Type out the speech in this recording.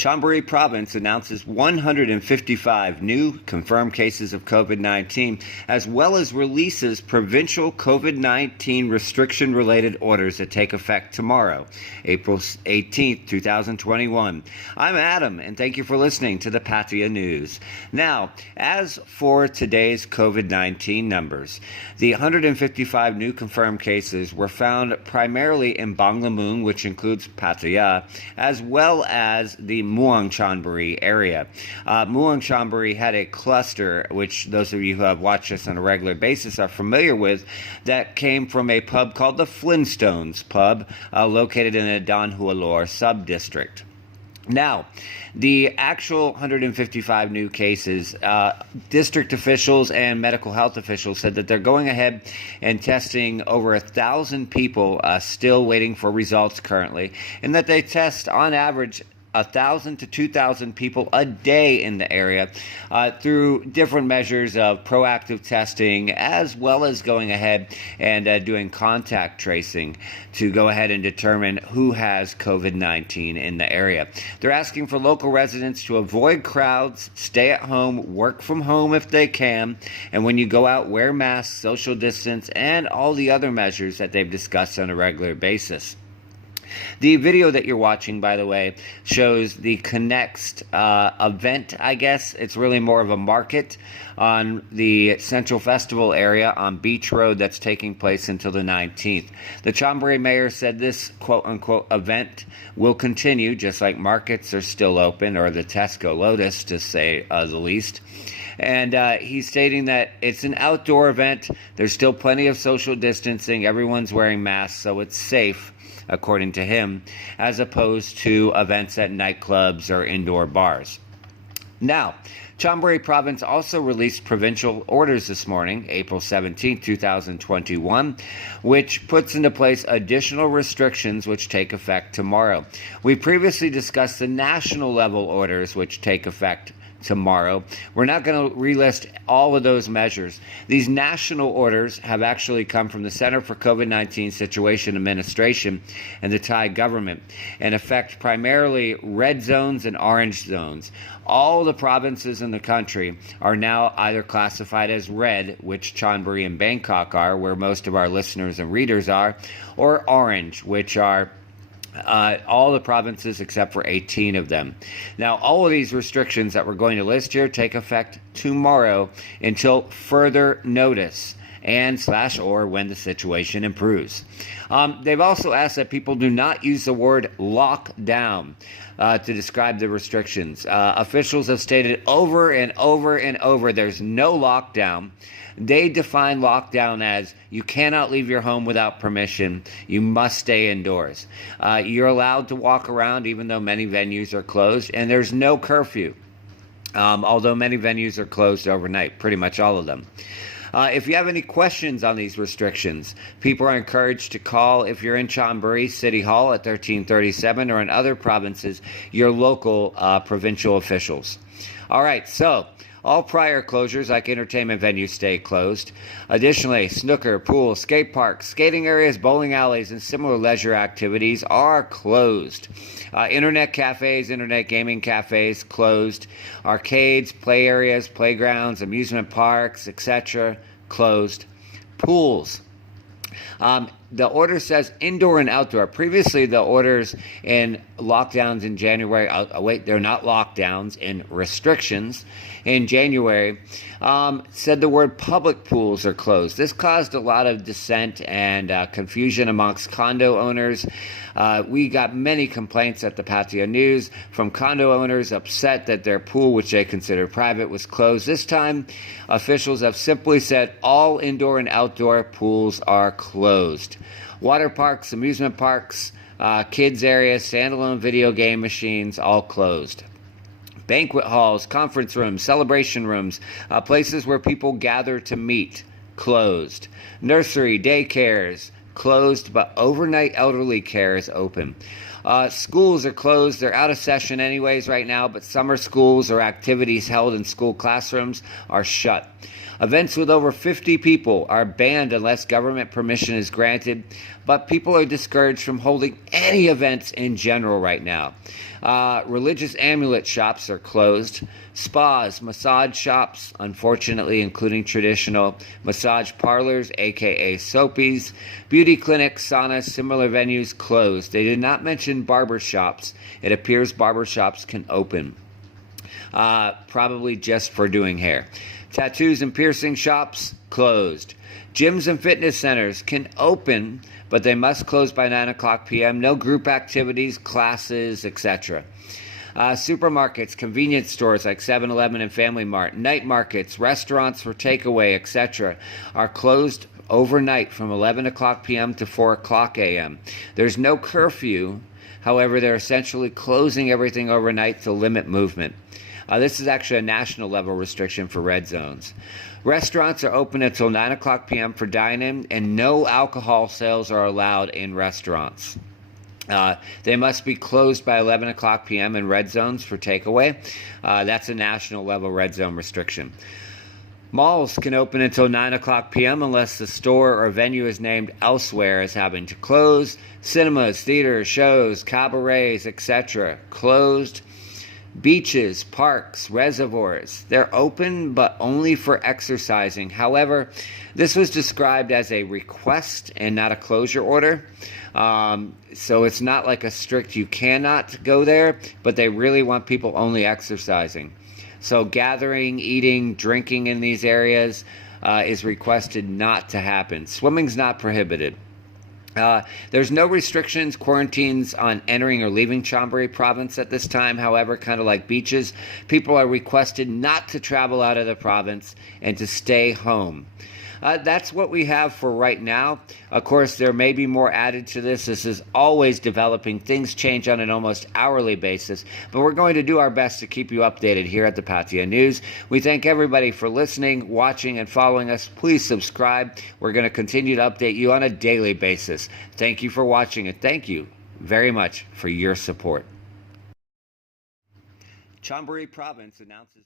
Chonburi Province announces 155 new confirmed cases of COVID-19, as well as releases provincial COVID-19 restriction-related orders that take effect tomorrow, April 18, 2021. I'm Adam, and thank you for listening to the Pattaya News. Now, as for today's COVID-19 numbers, the 155 new confirmed cases were found primarily in Banglamun, which includes Pattaya, as well as the Muang Chonburi area. Muang Chonburi had a cluster, which those of you who have watched us on a regular basis are familiar with, that came from a pub called the Flintstones Pub, located in the Danhualor sub-district. Now, the actual 155 new cases, district officials and medical health officials said that they're going ahead and testing over 1,000 people, still waiting for results currently, and that they test on average 1,000 to 2,000 people a day in the area through different measures of proactive testing, as well as going ahead and doing contact tracing to go ahead and determine who has COVID-19 in the area. They're asking for local residents to avoid crowds, stay at home, work from home if they can, and when you go out, wear masks, social distance, and all the other measures that they've discussed on a regular basis. The video that you're watching, by the way, shows the Connect event, I guess. It's really more of a market on the Central Festival area on Beach Road that's taking place until the 19th. The Chonburi mayor said this quote-unquote event will continue, just like markets are still open, or the Tesco Lotus, to say the least. And he's stating that it's an outdoor event. There's still plenty of social distancing. Everyone's wearing masks, so it's safe, according to him, as opposed to events at nightclubs or indoor bars. Now, Chonburi Province also released provincial orders this morning, April 17, 2021, which puts into place additional restrictions which take effect tomorrow. We previously discussed the national level orders which take effect tomorrow. We're not going to relist all of those measures. These national orders have actually come from the Center for COVID-19 Situation Administration and the Thai government and affect primarily red zones and orange zones. All the provinces in the country are now either classified as red, which Chonburi and Bangkok are, where most of our listeners and readers are, or orange, which are all the provinces except for 18 of them. Now, all of these restrictions that we're going to list here take effect tomorrow until further notice and/or when the situation improves. They've also asked that people do not use the word lockdown to describe the restrictions. Officials have stated over and over and over there's no lockdown. They define lockdown as you cannot leave your home without permission. You must stay indoors. You're allowed to walk around even though many venues are closed, and there's no curfew, although many venues are closed overnight, pretty much all of them. If you have any questions on these restrictions, people are encouraged to call, if you're in Chonburi City Hall at 1337 or in other provinces, your local provincial officials. All right, so all prior closures like entertainment venues stay closed. Additionally, snooker, pool, skate parks, skating areas, bowling alleys, and similar leisure activities are closed. Internet cafes, internet gaming cafes closed. Arcades, play areas, playgrounds, amusement parks, etc. closed. Pools. The order says indoor and outdoor. Previously, the orders in lockdowns in January, they're not lockdowns, in restrictions in January, said the word public pools are closed. This caused a lot of dissent and confusion amongst condo owners. We got many complaints at the Pattaya News from condo owners upset that their pool, which they consider private, was closed. This time, officials have simply said all indoor and outdoor pools are closed. Water parks, amusement parks, kids areas, standalone video game machines, all closed. Banquet halls, conference rooms, celebration rooms, places where people gather to meet, closed. Nursery, daycares, closed, but overnight elderly care is open. Schools are closed. They're out of session anyways right now, but summer schools or activities held in school classrooms are shut. Events with over 50 people are banned unless government permission is granted, but people are discouraged from holding any events in general right now. Religious amulet shops are closed. Spas, massage shops, unfortunately, including traditional massage parlors, aka soapies, beauty clinics, saunas, similar venues closed. They did not mention barber shops. It appears barber shops can open, probably just for doing hair. Tattoos and piercing shops closed. Gyms and fitness centers can open, but they must close by 9 o'clock p.m. No group activities, classes, etc. Supermarkets, convenience stores like 7-Eleven and Family Mart, night markets, restaurants for takeaway, etc. are closed overnight from 11 o'clock p.m. to 4 o'clock a.m. There's no curfew. However, they're essentially closing everything overnight to limit movement. This is actually a national level restriction for red zones. Restaurants are open until 9 o'clock p.m. for dine-in, and no alcohol sales are allowed in restaurants. They must be closed by 11 o'clock p.m. in red zones for takeaway. That's a national level red zone restriction. Malls can open until 9 o'clock p.m. unless the store or venue is named elsewhere as having to close. Cinemas, theaters, shows, cabarets, etc. closed. Beaches, parks, reservoirs, they're open but only for exercising. However, this was described as a request and not a closure order. So it's not like a strict you cannot go there, but they really want people only exercising. So gathering, eating, drinking in these areas is requested not to happen. Swimming's not prohibited. There's no restrictions, quarantines on entering or leaving Chonburi province at this time. However, kind of like beaches, people are requested not to travel out of the province and to stay home. That's what we have for right now. Of course, there may be more added to this. This is always developing. Things change on an almost hourly basis, but we're going to do our best to keep you updated here at the Pattaya News. We thank everybody for listening, watching, and following us. Please subscribe. We're going to continue to update you on a daily basis. Thank you for watching, and thank you very much for your support. Chonburi Province announces